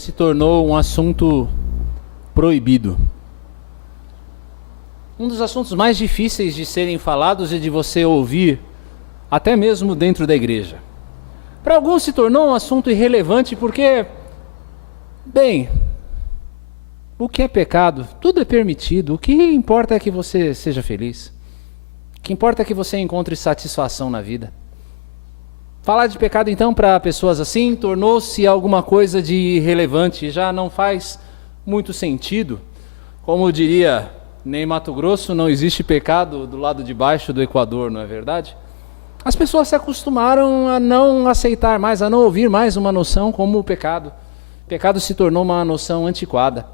se tornou um assunto proibido. Um dos assuntos mais difíceis de serem falados e de você ouvir, até mesmo dentro da igreja. Para alguns se tornou um assunto irrelevante porque, bem, o que é pecado? Tudo é permitido. O que importa é que você seja feliz. O que importa é que você encontre satisfação na vida. Falar de pecado, então, para pessoas assim, tornou-se alguma coisa de irrelevante. Já não faz muito sentido. Como diria Ney Matogrosso, não existe pecado do lado de baixo do Equador, não é verdade? As pessoas se acostumaram a não aceitar mais, a não ouvir mais uma noção como o pecado. O pecado se tornou uma noção antiquada.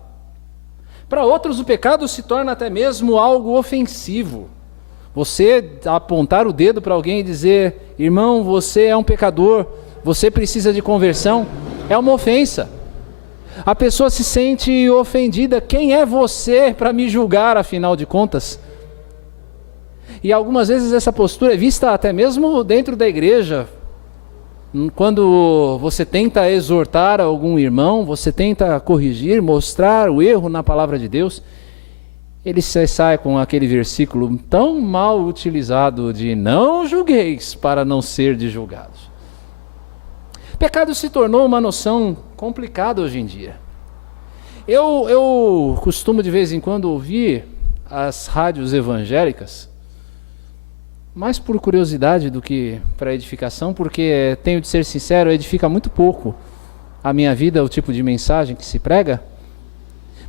Para outros, o pecado se torna até mesmo algo ofensivo. Você apontar o dedo para alguém e dizer: irmão, você é um pecador, você precisa de conversão, é uma ofensa. A pessoa se sente ofendida. Quem é você para me julgar, afinal de contas? E algumas vezes essa postura é vista até mesmo dentro da igreja. Quando você tenta exortar algum irmão, você tenta corrigir, mostrar o erro na palavra de Deus, ele sai com aquele versículo tão mal utilizado de não julgueis para não ser julgados. Pecado se tornou uma noção complicada hoje em dia. Eu costumo de vez em quando ouvir as rádios evangélicas, mais por curiosidade do que para edificação, porque, tenho de ser sincero, edifica muito pouco a minha vida, o tipo de mensagem que se prega.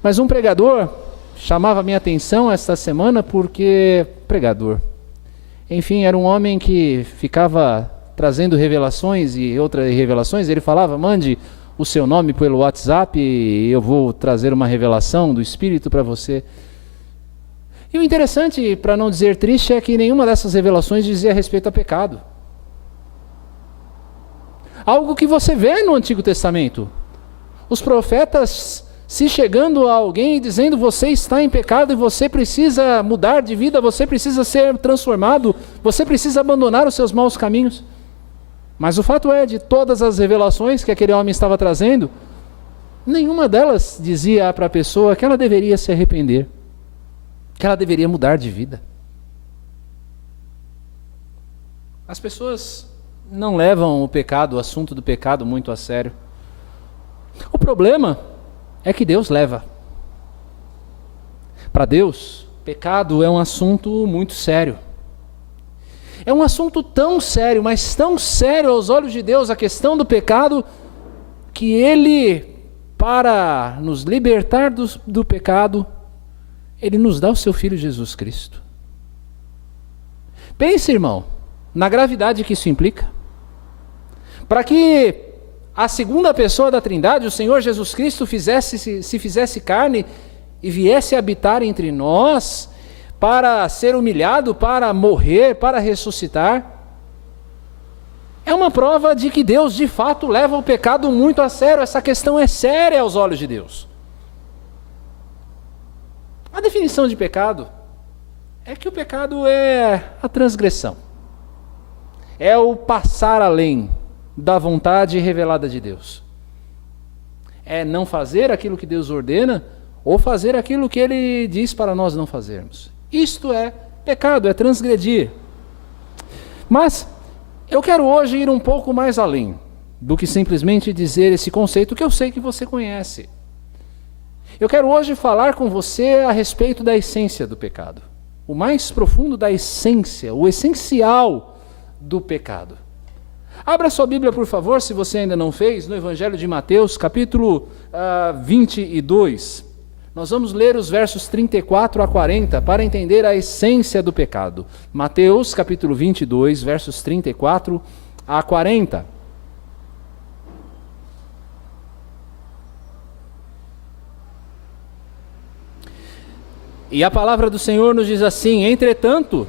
Mas um pregador chamava a minha atenção esta semana porque, enfim, era um homem que ficava trazendo revelações e outras revelações. Ele falava: mande o seu nome pelo WhatsApp e eu vou trazer uma revelação do Espírito para você. E o interessante, para não dizer triste, é que nenhuma dessas revelações dizia respeito a pecado. Algo que você vê no Antigo Testamento. Os profetas se chegando a alguém e dizendo: você está em pecado e você precisa mudar de vida, você precisa ser transformado, você precisa abandonar os seus maus caminhos. Mas o fato é, de todas as revelações que aquele homem estava trazendo, nenhuma delas dizia para a pessoa que ela deveria se arrepender, que ela deveria mudar de vida. As pessoas não levam o pecado, o assunto do pecado, muito a sério. O problema é que Deus leva. Para Deus, pecado é um assunto muito sério. É um assunto tão sério, mas tão sério aos olhos de Deus, a questão do pecado, que Ele, para nos libertar do pecado, Ele nos dá o seu Filho Jesus Cristo. Pense, irmão, na gravidade que isso implica. Para que a segunda pessoa da Trindade, o Senhor Jesus Cristo, se fizesse carne e viesse habitar entre nós, para ser humilhado, para morrer, para ressuscitar, é uma prova de que Deus de fato leva o pecado muito a sério. Essa questão é séria aos olhos de Deus. A definição de pecado é que o pecado é a transgressão, é o passar além da vontade revelada de Deus, é não fazer aquilo que Deus ordena ou fazer aquilo que Ele diz para nós não fazermos. Isto é pecado, é transgredir. Mas eu quero hoje ir um pouco mais além do que simplesmente dizer esse conceito que eu sei que você conhece. Eu quero hoje falar com você a respeito da essência do pecado, o mais profundo da essência, o essencial do pecado. Abra sua Bíblia, por favor, se você ainda não fez, no Evangelho de Mateus, capítulo 22. Nós vamos ler os versos 34 a 40 para entender a essência do pecado. Mateus, capítulo 22, versos 34 a 40. E a palavra do Senhor nos diz assim: entretanto,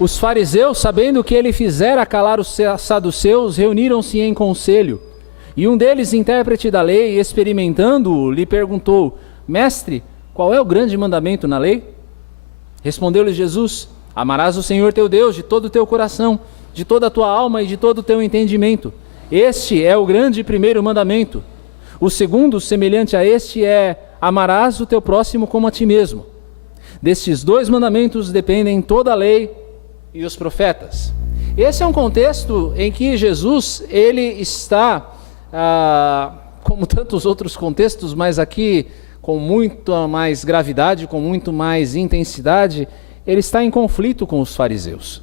os fariseus, sabendo que ele fizera calar os saduceus, reuniram-se em conselho. E um deles, intérprete da lei, experimentando-o, lhe perguntou: mestre, qual é o grande mandamento na lei? Respondeu-lhe Jesus: amarás o Senhor teu Deus de todo o teu coração, de toda a tua alma e de todo o teu entendimento. Este é o grande e primeiro mandamento. O segundo, semelhante a este, é: amarás o teu próximo como a ti mesmo. Destes 2 mandamentos dependem toda a lei e os profetas. Esse é um contexto em que Jesus, ele está, como tantos outros contextos, mas aqui com muita mais gravidade, com muito mais intensidade, ele está em conflito com os fariseus.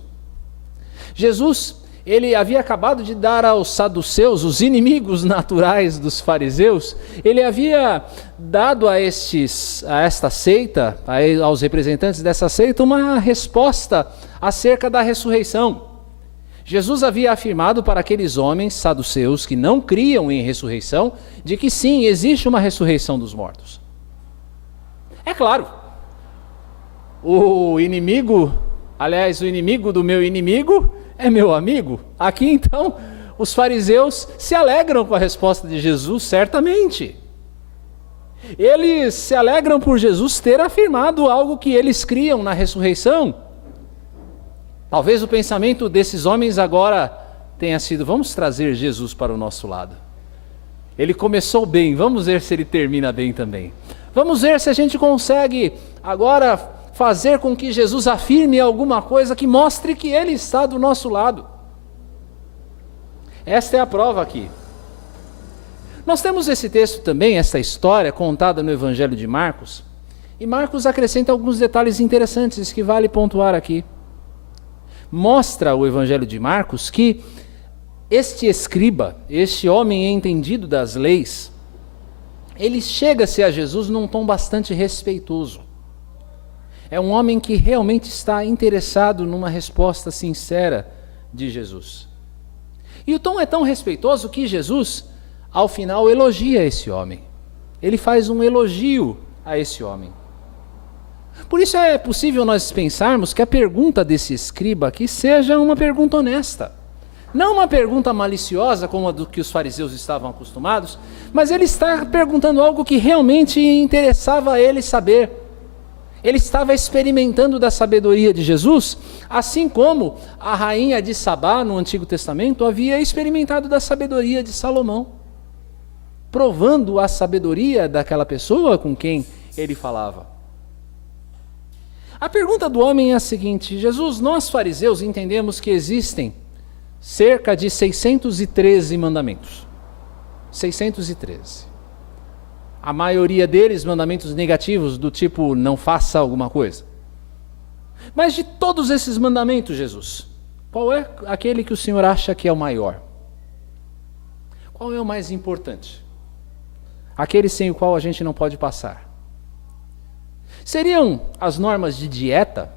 Jesus, ele havia acabado de dar aos saduceus, os inimigos naturais dos fariseus, ele havia dado a esta seita, aos representantes dessa seita, uma resposta acerca da ressurreição. Jesus havia afirmado para aqueles homens saduceus que não criam em ressurreição, de que sim, existe uma ressurreição dos mortos. É claro, o inimigo do meu inimigo é meu amigo. Aqui então, os fariseus se alegram com a resposta de Jesus, certamente. Eles se alegram por Jesus ter afirmado algo que eles criam na ressurreição. Talvez o pensamento desses homens agora tenha sido: vamos trazer Jesus para o nosso lado. Ele começou bem, vamos ver se ele termina bem também. Vamos ver se a gente consegue agora fazer com que Jesus afirme alguma coisa que mostre que ele está do nosso lado. Esta é a prova aqui. Nós temos esse texto também, essa história contada no Evangelho de Marcos, e Marcos acrescenta alguns detalhes interessantes que vale pontuar aqui. Mostra o Evangelho de Marcos que este escriba, este homem entendido das leis, ele chega-se a Jesus num tom bastante respeitoso. É um homem que realmente está interessado numa resposta sincera de Jesus. E o tom é tão respeitoso que Jesus, ao final, elogia esse homem. Ele faz um elogio a esse homem. Por isso é possível nós pensarmos que a pergunta desse escriba aqui seja uma pergunta honesta. Não uma pergunta maliciosa como a do que os fariseus estavam acostumados, mas ele está perguntando algo que realmente interessava a ele saber. Ele estava experimentando da sabedoria de Jesus, assim como a rainha de Sabá, no Antigo Testamento, havia experimentado da sabedoria de Salomão, provando a sabedoria daquela pessoa com quem ele falava. A pergunta do homem é a seguinte: Jesus, nós fariseus entendemos que existem cerca de 613 mandamentos. 613. A maioria deles mandamentos negativos, do tipo não faça alguma coisa. Mas de todos esses mandamentos, Jesus, qual é aquele que o Senhor acha que é o maior? Qual é o mais importante? Aquele sem o qual a gente não pode passar. Seriam as normas de dieta?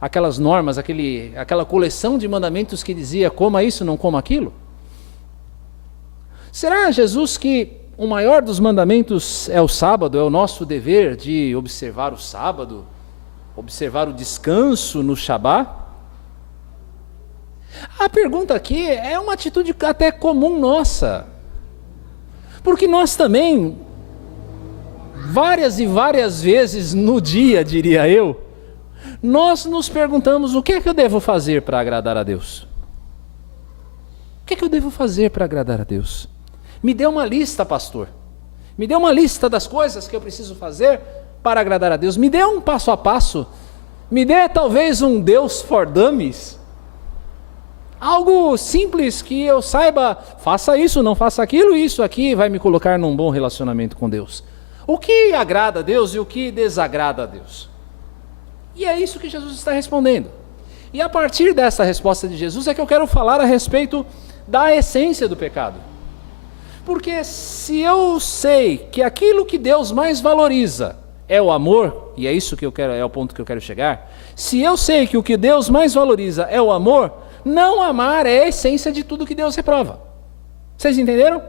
Aquelas normas, aquela coleção de mandamentos que dizia coma isso, não coma aquilo? Será, Jesus, que o maior dos mandamentos é o sábado, é o nosso dever de observar o sábado, observar o descanso no Shabá? A pergunta aqui é uma atitude até comum nossa, porque nós também, várias e várias vezes no dia, diria eu, nós nos perguntamos: o que é que eu devo fazer para agradar a Deus? O que é que eu devo fazer para agradar a Deus? Me dê uma lista, pastor. Me dê uma lista das coisas que eu preciso fazer para agradar a Deus. Me dê um passo a passo. Me dê talvez um Deus for Dummies. Algo simples que eu saiba, faça isso, não faça aquilo, isso aqui vai me colocar num bom relacionamento com Deus. O que agrada a Deus e o que desagrada a Deus? E é isso que Jesus está respondendo. E a partir dessa resposta de Jesus é que eu quero falar a respeito da essência do pecado. Porque se eu sei que aquilo que Deus mais valoriza é o amor, e é isso que eu quero, é o ponto que eu quero chegar. Se eu sei que o que Deus mais valoriza é o amor, não amar é a essência de tudo que Deus reprova. Vocês entenderam?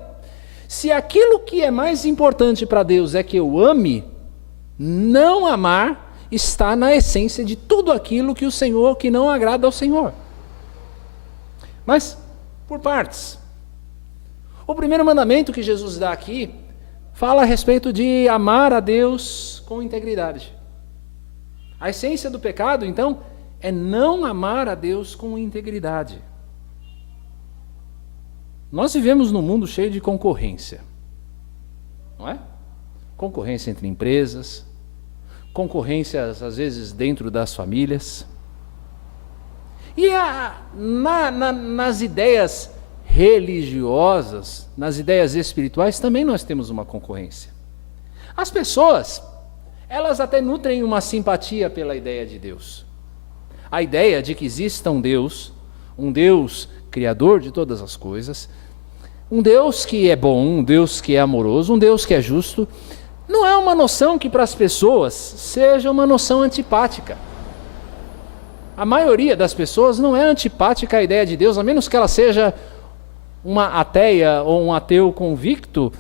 Se aquilo que é mais importante para Deus é que eu ame, não amar está na essência de tudo aquilo que o Senhor, que não agrada ao Senhor. Mas, por partes. O primeiro mandamento que Jesus dá aqui fala a respeito de amar a Deus com integridade. A essência do pecado, então, é não amar a Deus com integridade. Nós vivemos num mundo cheio de concorrência. não é? Concorrência entre empresas, concorrências às vezes dentro das famílias. E nas ideias religiosas, nas ideias espirituais, também nós temos uma concorrência. As pessoas, elas até nutrem uma simpatia pela ideia de Deus. A ideia de que exista um Deus criador de todas as coisas, um Deus que é bom, um Deus que é amoroso, um Deus que é justo, não é uma noção que para as pessoas seja uma noção antipática. A maioria das pessoas não é antipática à ideia de Deus, a menos que ela seja uma ateia ou um ateu convicto.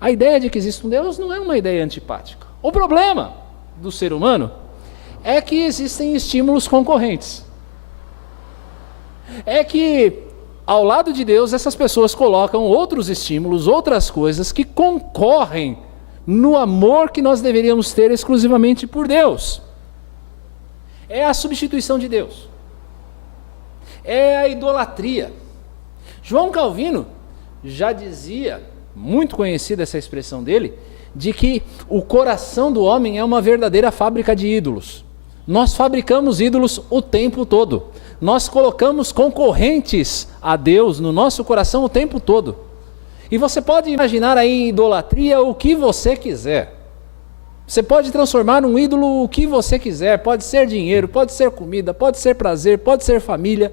A ideia de que existe um Deus não é uma ideia antipática. O problema do ser humano é que existem estímulos concorrentes. É que, ao lado de Deus, essas pessoas colocam outros estímulos, outras coisas que concorrem no amor que nós deveríamos ter exclusivamente por Deus. É a substituição de Deus. É a idolatria. João Calvino já dizia, muito conhecida essa expressão dele, de que o coração do homem é uma verdadeira fábrica de ídolos. Nós fabricamos ídolos o tempo todo. Nós colocamos concorrentes a Deus no nosso coração o tempo todo. E você pode imaginar aí em idolatria o que você quiser. Você pode transformar num ídolo o que você quiser. Pode ser dinheiro, pode ser comida, pode ser prazer, pode ser família.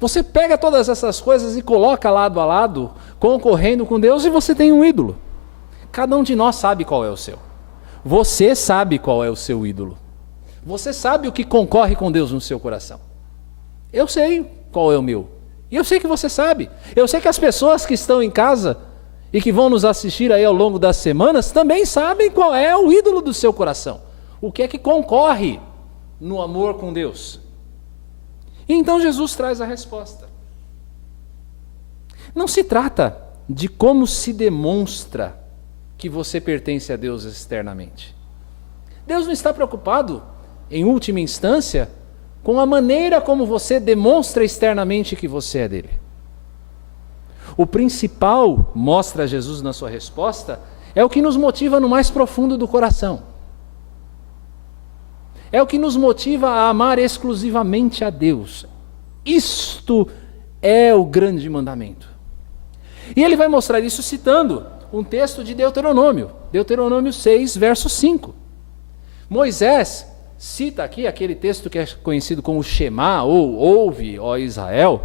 Você pega todas essas coisas e coloca lado a lado, concorrendo com Deus, e você tem um ídolo. Cada um de nós sabe qual é o seu. Você sabe qual é o seu ídolo. Você sabe o que concorre com Deus no seu coração. Eu sei qual é o meu. E eu sei que você sabe. Eu sei que as pessoas que estão em casa e que vão nos assistir aí ao longo das semanas também sabem qual é o ídolo do seu coração. O que é que concorre no amor com Deus. E então Jesus traz a resposta. Não se trata de como se demonstra que você pertence a Deus externamente. Deus não está preocupado, em última instância, com a maneira como você demonstra externamente que você é dele. O principal, mostra Jesus na sua resposta, é o que nos motiva no mais profundo do coração. É o que nos motiva a amar exclusivamente a Deus. Isto é o grande mandamento. E ele vai mostrar isso citando um texto de Deuteronômio, Deuteronômio 6, verso 5. Moisés cita aqui aquele texto que é conhecido como Shema, ou Ouve, ó Israel,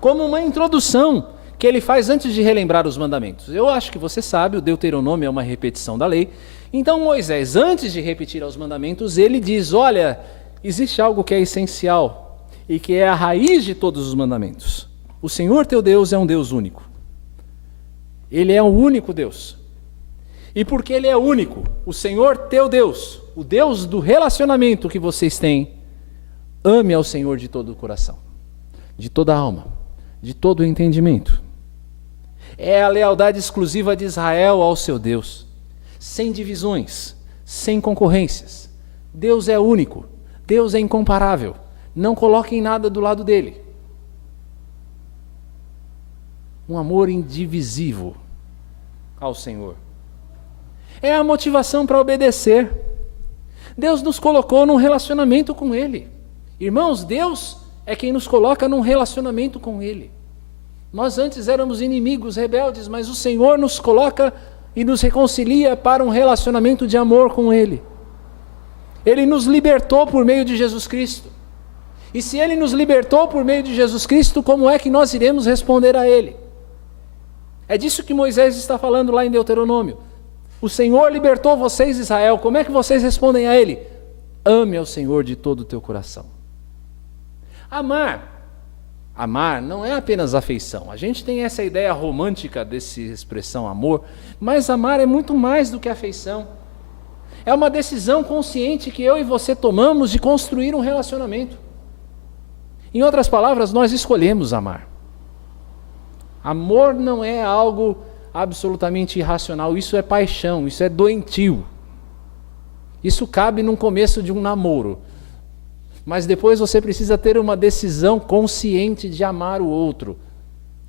como uma introdução que ele faz antes de relembrar os mandamentos. Eu acho que você sabe, o Deuteronômio é uma repetição da lei. Então Moisés, antes de repetir os mandamentos, ele diz, olha, existe algo que é essencial e que é a raiz de todos os mandamentos. O Senhor teu Deus é um Deus único. Ele é o único Deus. E porque Ele é único, o Senhor teu Deus, o Deus do relacionamento que vocês têm, ame ao Senhor de todo o coração, de toda a alma, de todo o entendimento. É a lealdade exclusiva de Israel ao seu Deus, sem divisões, sem concorrências. Deus é único, Deus é incomparável, não coloquem nada do lado dele. Um amor indivisível ao Senhor. É a motivação para obedecer. Deus nos colocou num relacionamento com Ele. Irmãos, Deus é quem nos coloca num relacionamento com Ele. Nós antes éramos inimigos, rebeldes, mas o Senhor nos coloca e nos reconcilia para um relacionamento de amor com Ele. Ele nos libertou por meio de Jesus Cristo. E se Ele nos libertou por meio de Jesus Cristo, como é que nós iremos responder a Ele? É disso que Moisés está falando lá em Deuteronômio. O Senhor libertou vocês, Israel. Como é que vocês respondem a Ele? Ame ao Senhor de todo o teu coração. Amar não é apenas afeição. A gente tem essa ideia romântica dessa expressão amor, mas amar é muito mais do que afeição. É uma decisão consciente que eu e você tomamos de construir um relacionamento. Em outras palavras, nós escolhemos amar. Amor não é algo absolutamente irracional, isso é paixão, isso é doentio. Isso cabe no começo de um namoro. Mas depois você precisa ter uma decisão consciente de amar o outro.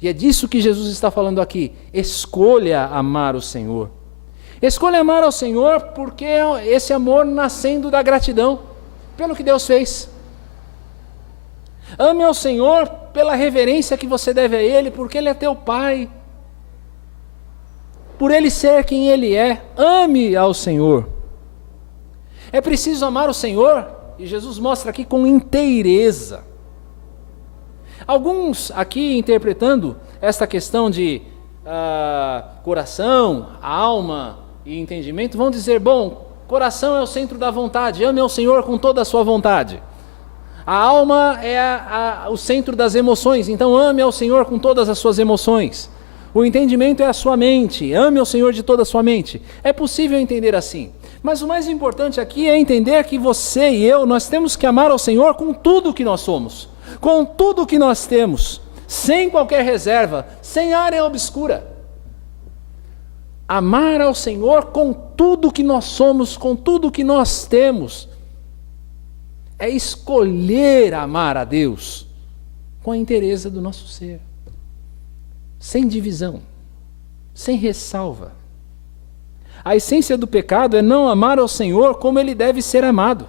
E é disso que Jesus está falando aqui. Escolha amar o Senhor. Escolha amar ao Senhor porque esse amor nascendo da gratidão pelo que Deus fez. Ame ao Senhor pela reverência que você deve a Ele, porque Ele é teu Pai. Por Ele ser quem Ele é, ame ao Senhor. É preciso amar o Senhor, e Jesus mostra aqui com inteireza. Alguns aqui interpretando esta questão de coração, alma e entendimento, vão dizer, bom, coração é o centro da vontade, ame ao Senhor com toda a sua vontade. A alma é o centro das emoções, então ame ao Senhor com todas as suas emoções. O entendimento é a sua mente, ame ao Senhor de toda a sua mente. É possível entender assim. Mas o mais importante aqui é entender que você e eu, nós temos que amar ao Senhor com tudo que nós somos, com tudo que nós temos, sem qualquer reserva, sem área obscura. Amar ao Senhor com tudo que nós somos, com tudo que nós temos, é escolher amar a Deus com a inteireza do nosso ser, sem divisão, sem ressalva. A essência do pecado é não amar ao Senhor como Ele deve ser amado.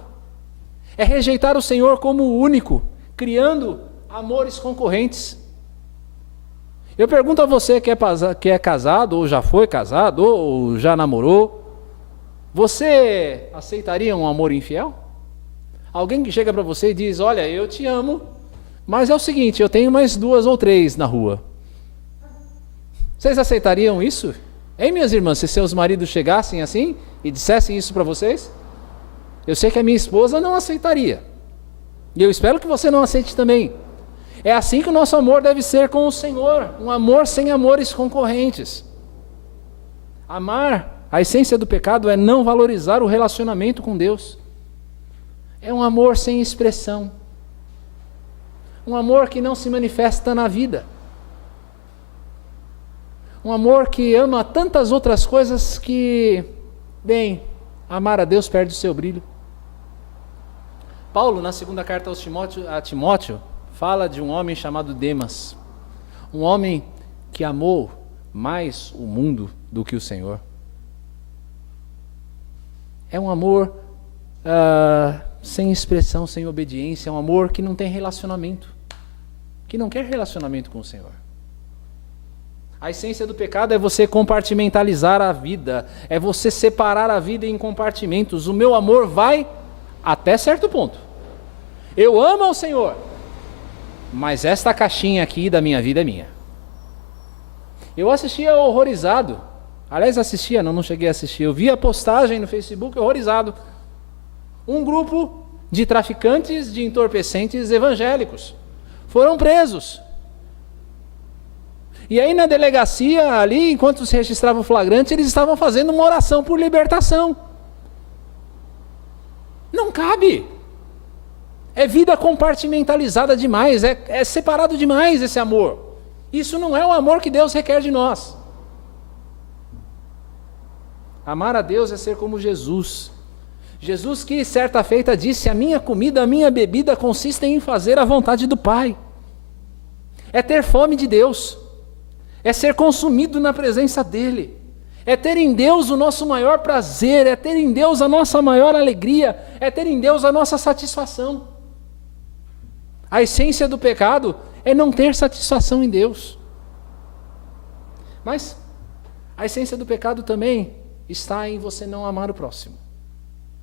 É rejeitar o Senhor como o único, criando amores concorrentes. Eu pergunto a você que é casado, ou já foi casado, ou já namorou, você aceitaria um amor infiel? Alguém que chega para você e diz, olha, eu te amo, mas é o seguinte, eu tenho mais 2 ou 3 na rua. Vocês aceitariam isso? Hein, minhas irmãs, se seus maridos chegassem assim e dissessem isso para vocês? Eu sei que a minha esposa não aceitaria. E eu espero que você não aceite também. É assim que o nosso amor deve ser com o Senhor, um amor sem amores concorrentes. Amar, a essência do pecado é não valorizar o relacionamento com Deus. É um amor sem expressão. Um amor que não se manifesta na vida. Um amor que ama tantas outras coisas que, bem, amar a Deus perde o seu brilho. Paulo, na segunda carta a Timóteo, fala de um homem chamado Demas. Um homem que amou mais o mundo do que o Senhor. É um amor sem expressão, sem obediência. É um amor que não tem relacionamento. Que não quer relacionamento com o Senhor. A essência do pecado é você compartimentalizar a vida, é você separar a vida em compartimentos. O meu amor vai até certo ponto. Eu amo ao Senhor, mas esta caixinha aqui da minha vida é minha. Eu assistia horrorizado, não cheguei a assistir, eu vi a postagem no Facebook horrorizado. Um grupo de traficantes de entorpecentes evangélicos foram presos. E aí na delegacia ali, enquanto se registrava o flagrante, eles estavam fazendo uma oração por libertação. Não cabe. É vida compartimentalizada demais, é separado demais esse amor. Isso não é o amor que Deus requer de nós. Amar a Deus é ser como Jesus. Jesus que certa feita disse, a minha comida, a minha bebida consistem em fazer a vontade do Pai. É ter fome de Deus. É ser consumido na presença dEle, é ter em Deus o nosso maior prazer, é ter em Deus a nossa maior alegria, é ter em Deus a nossa satisfação. A essência do pecado é não ter satisfação em Deus. Mas a essência do pecado também está em você não amar o próximo.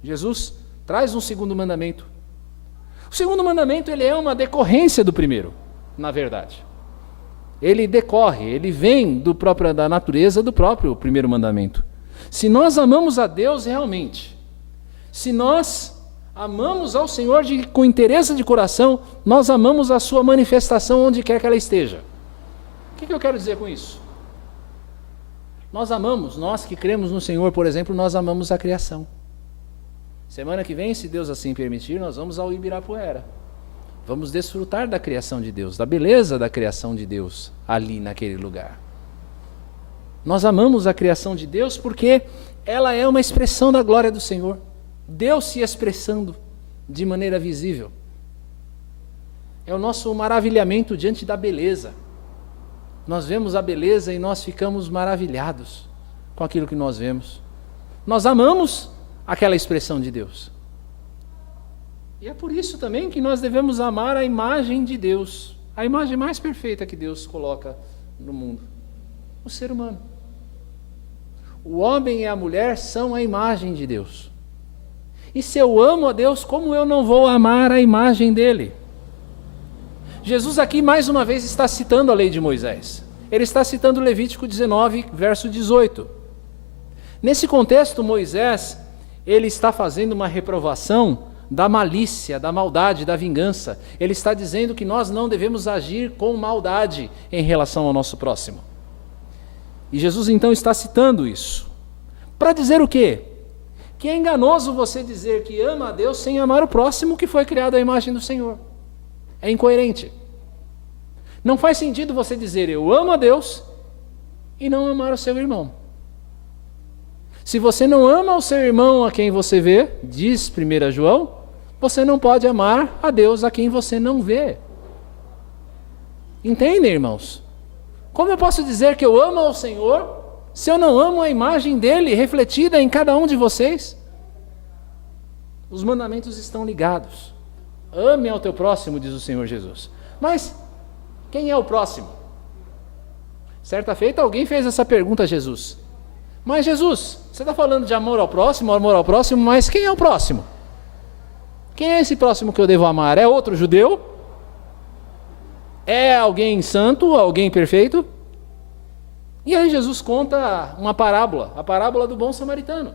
Jesus traz um segundo mandamento. O segundo mandamento ele é uma decorrência do primeiro, na verdade. Ele decorre, ele vem da natureza do próprio primeiro mandamento. Se nós amamos a Deus realmente, se nós amamos ao Senhor com inteireza de coração, nós amamos a sua manifestação onde quer que ela esteja. O que eu quero dizer com isso? Nós que cremos no Senhor, por exemplo, nós amamos a criação. Semana que vem, se Deus assim permitir, nós vamos ao Ibirapuera. Vamos desfrutar da criação de Deus, da beleza da criação de Deus ali naquele lugar. Nós amamos a criação de Deus porque ela é uma expressão da glória do Senhor. Deus se expressando de maneira visível. É o nosso maravilhamento diante da beleza. Nós vemos a beleza e nós ficamos maravilhados com aquilo que nós vemos. Nós amamos aquela expressão de Deus. E é por isso também que nós devemos amar a imagem de Deus, a imagem mais perfeita que Deus coloca no mundo, o ser humano. O homem e a mulher são a imagem de Deus. E se eu amo a Deus, como eu não vou amar a imagem dele? Jesus aqui mais uma vez está citando a lei de Moisés. Ele está citando Levítico 19, verso 18. Nesse contexto, Moisés, ele está fazendo uma reprovação da malícia, da maldade, da vingança. Ele está dizendo que nós não devemos agir com maldade em relação ao nosso próximo. E Jesus então está citando isso. Para dizer o quê? Que é enganoso você dizer que ama a Deus sem amar o próximo que foi criado à imagem do Senhor. É incoerente. Não faz sentido você dizer eu amo a Deus e não amar o seu irmão. Se você não ama o seu irmão a quem você vê, diz 1 João, você não pode amar a Deus a quem você não vê. Entendem, irmãos? Como eu posso dizer que eu amo ao Senhor se eu não amo a imagem dele refletida em cada um de vocês? Os mandamentos estão ligados. Ame ao teu próximo, diz o Senhor Jesus. Mas quem é o próximo? Certa feita alguém fez essa pergunta a Jesus. Mas Jesus, você está falando de amor ao próximo, mas quem é o próximo? Quem é esse próximo que eu devo amar? É outro judeu? É alguém santo, alguém perfeito? E aí Jesus conta uma parábola, a parábola do bom samaritano.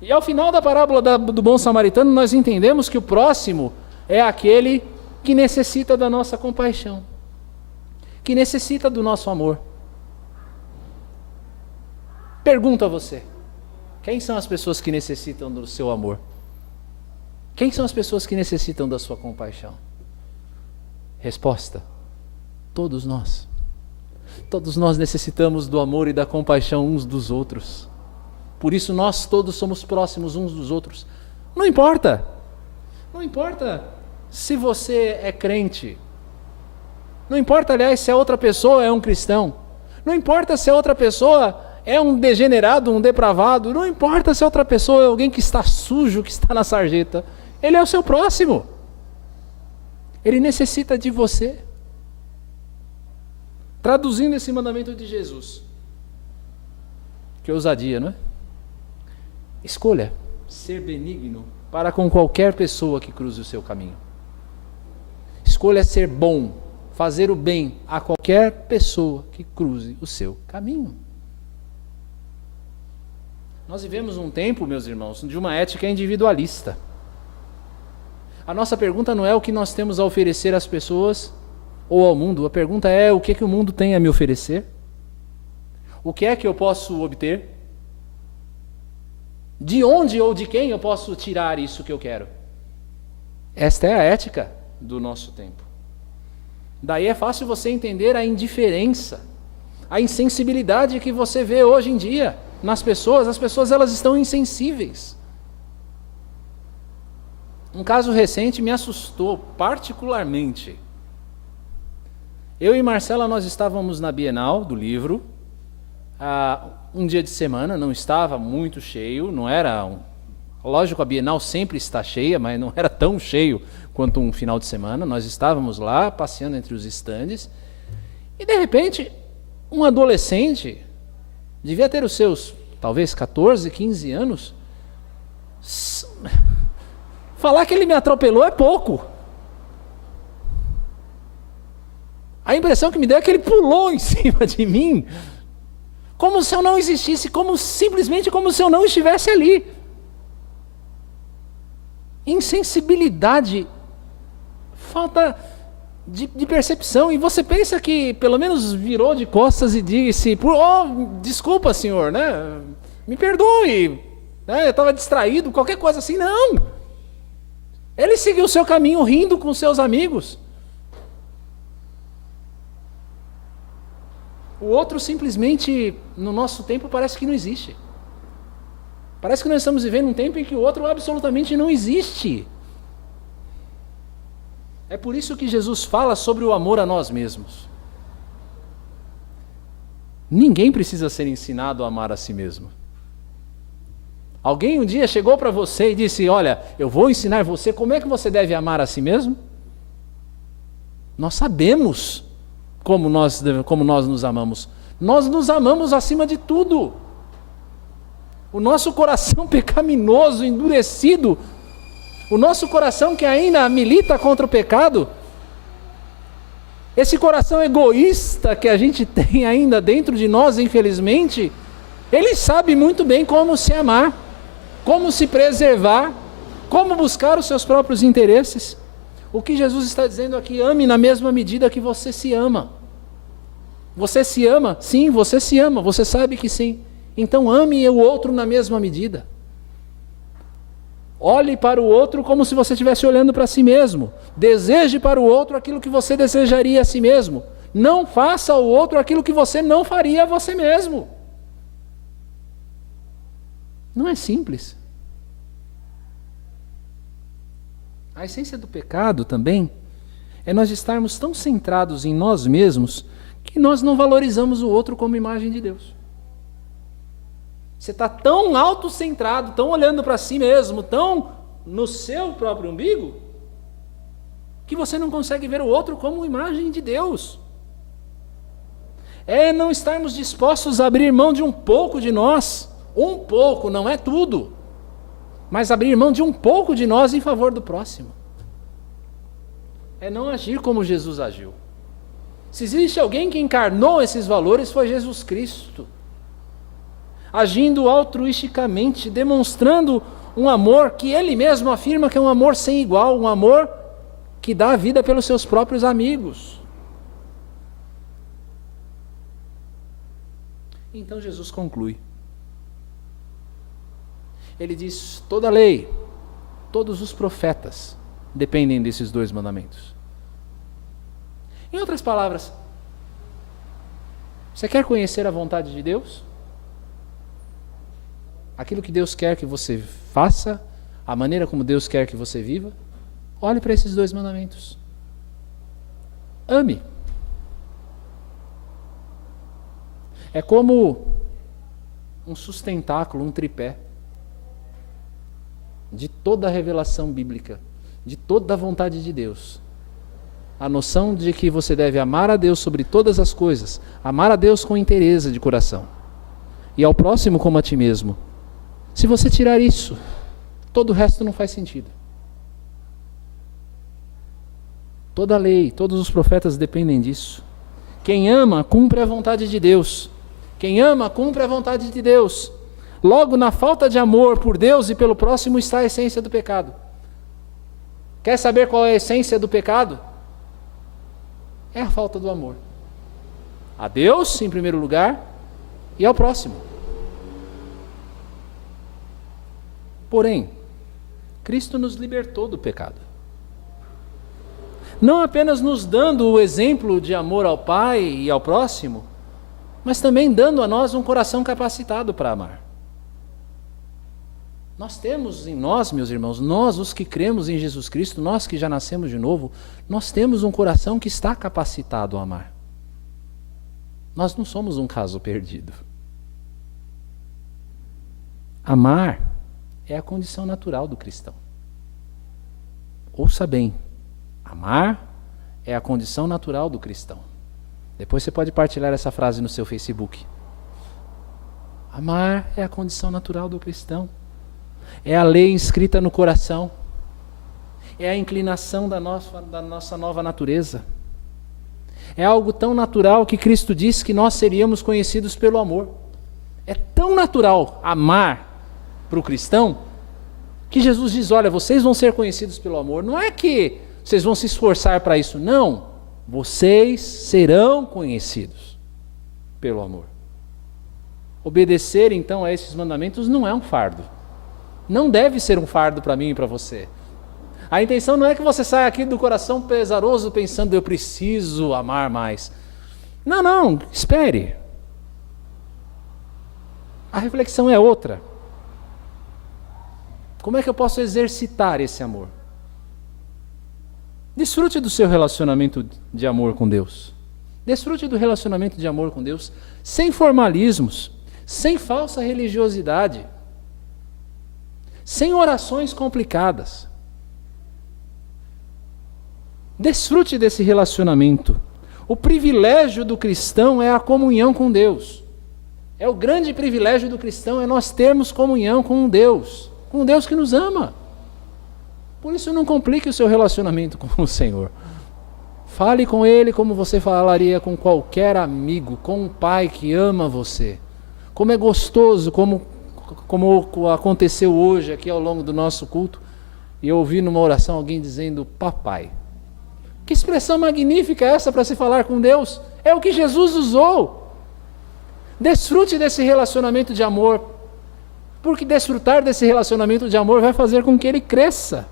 E ao final da parábola do bom samaritano, nós entendemos que o próximo é aquele que necessita da nossa compaixão, que necessita do nosso amor. Pergunto a você, quem são as pessoas que necessitam do seu amor? Quem são as pessoas que necessitam da sua compaixão? Resposta: todos nós. Todos nós necessitamos do amor e da compaixão uns dos outros. Por isso nós todos somos próximos uns dos outros. Não importa se você é crente. Não importa, aliás, se a outra pessoa é um cristão. Não importa se a outra pessoa é um degenerado, um depravado. Não importa se a outra pessoa é alguém que está sujo, que está na sarjeta. Ele é o seu próximo. Ele necessita de você. Traduzindo esse mandamento de Jesus. Que ousadia, não é? Escolha ser benigno para com qualquer pessoa que cruze o seu caminho. Escolha ser bom, fazer o bem a qualquer pessoa que cruze o seu caminho. Nós vivemos um tempo, meus irmãos, de uma ética individualista. A nossa pergunta não é o que nós temos a oferecer às pessoas ou ao mundo. A pergunta é o que o mundo tem a me oferecer? O que é que eu posso obter? De onde ou de quem eu posso tirar isso que eu quero? Esta é a ética do nosso tempo. Daí é fácil você entender a indiferença, a insensibilidade que você vê hoje em dia nas pessoas. As pessoas, elas estão insensíveis. Um caso recente me assustou particularmente. Eu e Marcela, nós estávamos na Bienal do Livro, um dia de semana, não estava muito cheio, não era... Lógico, a Bienal sempre está cheia, mas não era tão cheio quanto um final de semana. Nós estávamos lá, passeando entre os estandes, e de repente, um adolescente, devia ter os seus, talvez, 14, 15 anos, falar que ele me atropelou é pouco. A impressão que me deu é que ele pulou em cima de mim, como se eu não existisse, simplesmente como se eu não estivesse ali. Insensibilidade, falta de percepção. E você pensa que pelo menos virou de costas e disse: desculpa, senhor, né? Me perdoe, né? Eu estava distraído, qualquer coisa assim. Não! Ele seguiu o seu caminho rindo com seus amigos. O outro simplesmente, no nosso tempo, parece que não existe. Parece que nós estamos vivendo um tempo em que o outro absolutamente não existe. É por isso que Jesus fala sobre o amor a nós mesmos. Ninguém precisa ser ensinado a amar a si mesmo. Alguém um dia chegou para você e disse: olha, eu vou ensinar você como é que você deve amar a si mesmo? Nós sabemos como nós nos amamos. Nós nos amamos acima de tudo. O nosso coração pecaminoso, endurecido, o nosso coração que ainda milita contra o pecado, esse coração egoísta que a gente tem ainda dentro de nós, infelizmente, ele sabe muito bem como se amar, como se preservar, como buscar os seus próprios interesses. O que Jesus está dizendo aqui: ame na mesma medida que você se ama. Você se ama? Sim, você se ama, você sabe que sim. Então ame o outro na mesma medida. Olhe para o outro como se você estivesse olhando para si mesmo. Deseje para o outro aquilo que você desejaria a si mesmo. Não faça ao outro aquilo que você não faria a você mesmo. Não é simples. A essência do pecado também é nós estarmos tão centrados em nós mesmos que nós não valorizamos o outro como imagem de Deus. Você está tão autocentrado, tão olhando para si mesmo, tão no seu próprio umbigo, que você não consegue ver o outro como imagem de Deus. É não estarmos dispostos a abrir mão de um pouco de nós. Um pouco, não é tudo. Mas abrir mão de um pouco de nós em favor do próximo. É não agir como Jesus agiu. Se existe alguém que encarnou esses valores, foi Jesus Cristo. Agindo altruisticamente, demonstrando um amor que Ele mesmo afirma que é um amor sem igual, um amor que dá a vida pelos seus próprios amigos. Então Jesus conclui. Ele diz: toda a lei, todos os profetas dependem desses dois mandamentos. Em outras palavras, você quer conhecer a vontade de Deus? Aquilo que Deus quer que você faça, a maneira como Deus quer que você viva? Olhe para esses dois mandamentos. Ame. É como um sustentáculo, um tripé de toda a revelação bíblica, de toda a vontade de Deus. A noção de que você deve amar a Deus sobre todas as coisas, amar a Deus com inteireza de coração, e ao próximo como a ti mesmo. Se você tirar isso, todo o resto não faz sentido. Toda a lei, todos os profetas dependem disso. Quem ama, cumpre a vontade de Deus. Quem ama, cumpre a vontade de Deus. Logo, na falta de amor por Deus e pelo próximo está a essência do pecado. Quer saber qual é a essência do pecado? É a falta do amor. A Deus, em primeiro lugar, e ao próximo. Porém, Cristo nos libertou do pecado. Não apenas nos dando o exemplo de amor ao Pai e ao próximo, mas também dando a nós um coração capacitado para amar. Nós temos em nós, meus irmãos, nós os que cremos em Jesus Cristo, nós que já nascemos de novo, nós temos um coração que está capacitado a amar. Nós não somos um caso perdido. Amar é a condição natural do cristão. Ouça bem, amar é a condição natural do cristão. Depois você pode partilhar essa frase no seu Facebook. Amar é a condição natural do cristão. É a lei inscrita no coração. É a inclinação da nossa nova natureza. É algo tão natural que Cristo disse que nós seríamos conhecidos pelo amor. É tão natural amar para o cristão que Jesus diz: olha, vocês vão ser conhecidos pelo amor. Não é que vocês vão se esforçar para isso, não. Vocês serão conhecidos pelo amor. Obedecer então a esses mandamentos não é um fardo. Não deve ser um fardo para mim e para você. A intenção não é que você saia aqui do coração pesaroso pensando: eu preciso amar mais. Não, não, espere. A reflexão é outra. Como é que eu posso exercitar esse amor? Desfrute do seu relacionamento de amor com Deus. Desfrute do relacionamento de amor com Deus. sem formalismos, sem falsa religiosidade, sem orações complicadas. Desfrute desse relacionamento. O privilégio do cristão é a comunhão com Deus. É o grande privilégio do cristão, é nós termos comunhão com um Deus que nos ama. Por isso não complique o seu relacionamento com o Senhor. Fale com Ele como você falaria com qualquer amigo, com um pai que ama você. Como é gostoso, como aconteceu hoje aqui ao longo do nosso culto, e eu ouvi numa oração alguém dizendo papai. Que expressão magnífica é essa para se falar com Deus? É o que Jesus usou. Desfrute desse relacionamento de amor, porque desfrutar desse relacionamento de amor vai fazer com que ele cresça.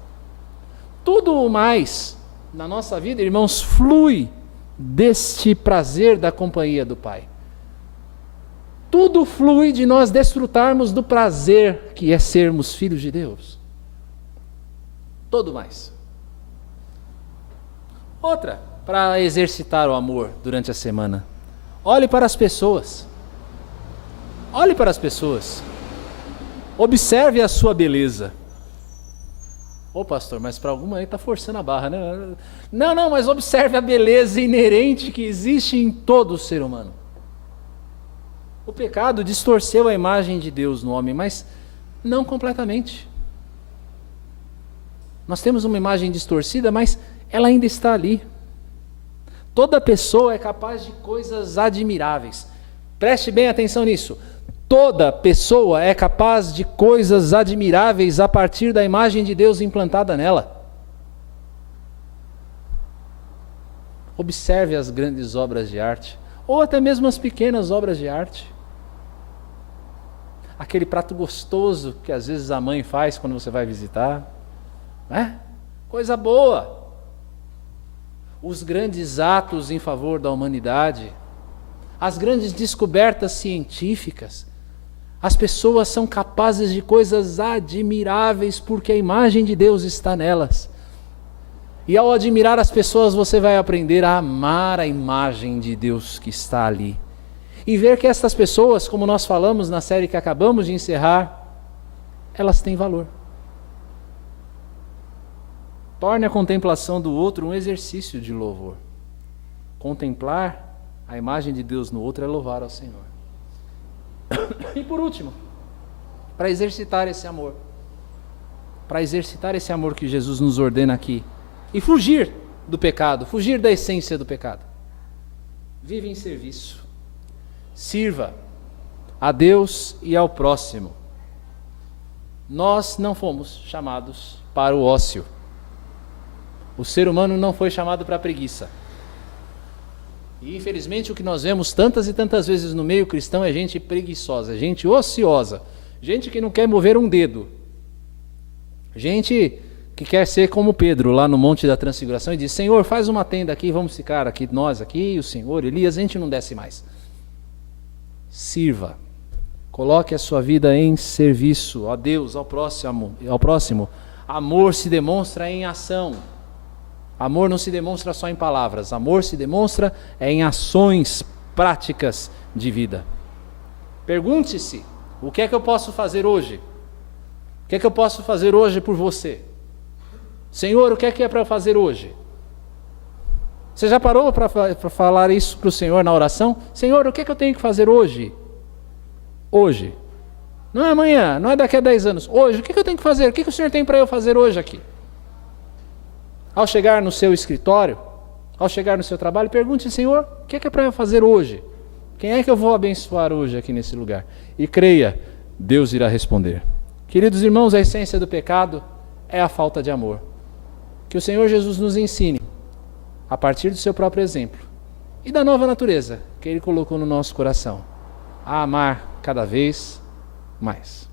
Tudo o mais na nossa vida, irmãos, flui deste prazer da companhia do Pai. Tudo flui de nós desfrutarmos do prazer que é sermos filhos de Deus. Todo mais. Outra, para exercitar o amor durante a semana. Olhe para as pessoas. Olhe para as pessoas. Observe a sua beleza. Ô pastor, mas para alguma aí está forçando a barra, né? Não, mas observe a beleza inerente que existe em todo o ser humano. O pecado distorceu a imagem de Deus no homem, mas não completamente. Nós temos uma imagem distorcida, mas ela ainda está ali. Toda pessoa é capaz de coisas admiráveis. Preste bem atenção nisso. Toda pessoa é capaz de coisas admiráveis a partir da imagem de Deus implantada nela. Observe as grandes obras de arte, ou até mesmo as pequenas obras de arte. Aquele prato gostoso que às vezes a mãe faz quando você vai visitar. Né? Coisa boa. Os grandes atos em favor da humanidade, as grandes descobertas científicas. As pessoas são capazes de coisas admiráveis porque a imagem de Deus está nelas. E ao admirar as pessoas, você vai aprender a amar a imagem de Deus que está ali. E ver que estas pessoas, como nós falamos na série que acabamos de encerrar, elas têm valor. Torne a contemplação do outro um exercício de louvor. Contemplar a imagem de Deus no outro é louvar ao Senhor. E por último, para exercitar esse amor que Jesus nos ordena aqui, e fugir do pecado, fugir da essência do pecado, vive em serviço, sirva a Deus e ao próximo. Nós não fomos chamados para o ócio. O ser humano não foi chamado para a preguiça. E infelizmente o que nós vemos tantas e tantas vezes no meio cristão é gente preguiçosa, gente ociosa, gente que não quer mover um dedo, gente que quer ser como Pedro lá no Monte da Transfiguração e diz: Senhor, faz uma tenda aqui, vamos ficar aqui, nós aqui, o Senhor, Elias, a gente não desce mais. Sirva, coloque a sua vida em serviço a Deus, ao próximo. Amor se demonstra em ação. Amor não se demonstra só em palavras, amor se demonstra em ações práticas de vida. Pergunte-se, o que é que eu posso fazer hoje? O que é que eu posso fazer hoje por você? Senhor, o que é para eu fazer hoje? Você já parou para falar isso para o Senhor na oração? Senhor, o que é que eu tenho que fazer hoje? Hoje. Não é amanhã, não é daqui a 10 anos. Hoje, o que é que eu tenho que fazer? O que é que o Senhor tem para eu fazer hoje aqui? Ao chegar no seu escritório, ao chegar no seu trabalho, pergunte: Senhor, o que é para eu fazer hoje? Quem é que eu vou abençoar hoje aqui nesse lugar? E creia, Deus irá responder. Queridos irmãos, a essência do pecado é a falta de amor. Que o Senhor Jesus nos ensine, a partir do seu próprio exemplo, e da nova natureza que Ele colocou no nosso coração, a amar cada vez mais.